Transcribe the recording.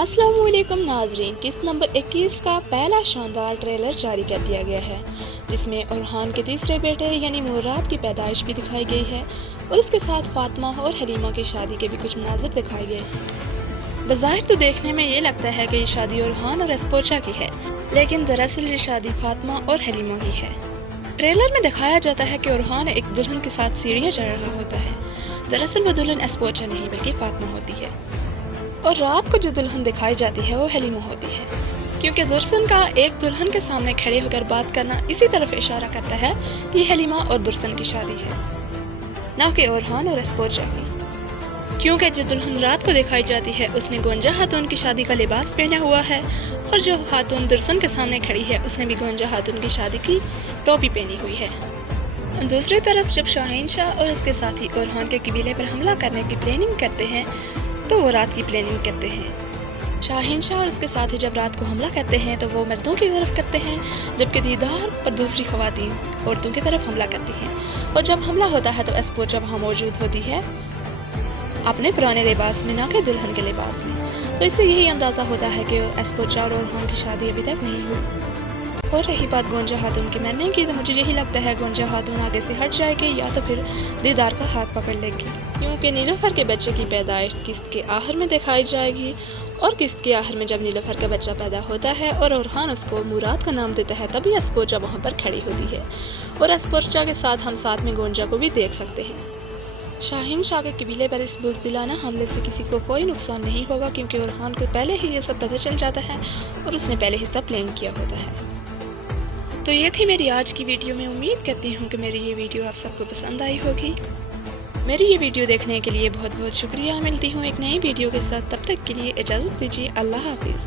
अस्सलाम वालेकुम नाजरीन, किस्त नंबर 21 का पहला शानदार ट्रेलर जारी कर दिया गया है, जिसमें ओरहान के तीसरे बेटे यानी मुराद की पैदाइश भी दिखाई गई है और उसके साथ फातिमा और हलीमा की शादी के भी कुछ मनाज़िर दिखाए गए हैं। बज़ाहिर तो देखने में ये लगता है कि ये शादी ओरहान और एस्पोचा की है, लेकिन दरअसल ये शादी फातिमा और हलीमा की है। ट्रेलर में दिखाया जाता है कि ओरहान एक दुल्हन के साथ सीढ़ियाँ चढ़ रहा होता है। दरअसल वो दुल्हन एस्पोचा नहीं बल्कि फातिमा होती है और रात को जो दुल्हन दिखाई जाती है वो हलीमा होती है, क्योंकि दुर्सन का एक दुल्हन के सामने खड़े होकर बात करना इसी तरफ इशारा करता है कि ये हलीमा और दुर्सन की शादी है, ना कि ओरहान और एस्पोचा की। क्योंकि जो दुल्हन रात को दिखाई जाती है उसने गोंजा खातून की शादी का लिबास पहना हुआ है और जो खातून दुर्सन के सामने खड़ी है उसने भी गोंजा खातून की शादी की टोपी पहनी हुई है। दूसरी तरफ जब शाहीन शाह और उसके साथी ओरहान के कबीले पर हमला करने की प्लानिंग करते हैं तो वो रात की प्लानिंग करते हैं। शाहीन शाह और उसके साथी जब रात को हमला करते हैं तो वो मर्दों की तरफ करते हैं, जबकि दीदार और दूसरी ख़वातीन औरतों की तरफ हमला करती हैं। और जब हमला होता है तो एस्पोचा वहाँ मौजूद होती है अपने पुराने लिबास में, ना कि दुल्हन के लिबास में। तो इससे यही अंदाज़ा होता है कि एस्पोचा और ओरहान की शादी अभी तक नहीं हुई। और रही बात गोंजा खातून के मरने की, तो मुझे यही लगता है गोंजा खातून आगे से हट जाएगी या तो फिर दीदार का हाथ पकड़ लेगी, क्योंकि नीलोफर के बच्चे की पैदाइश किस्त के आखिर में दिखाई जाएगी। और किस्त के आखिर में जब नीलोफर का बच्चा पैदा होता है और ओरहान उसको मुराद का नाम देता है, तभी एस्पोचा वहाँ पर खड़ी होती है और एस्पोचा के साथ हम साथ में गोंजा को भी देख सकते हैं। शाहीन शाह के कबीले पर इस बुज़दिलाना हमले से किसी को कोई नुकसान नहीं होगा, क्योंकि ओरहान को पहले ही ये सब पता चल जाता है और उसने पहले ही सब प्लान किया होता है। तो ये थी मेरी आज की वीडियो। में उम्मीद करती हूँ कि मेरी ये वीडियो आप सबको पसंद आई होगी। मेरी ये वीडियो देखने के लिए बहुत बहुत शुक्रिया। मिलती हूँ एक नई वीडियो के साथ, तब तक के लिए इजाज़त दीजिए। अल्लाह हाफिज़।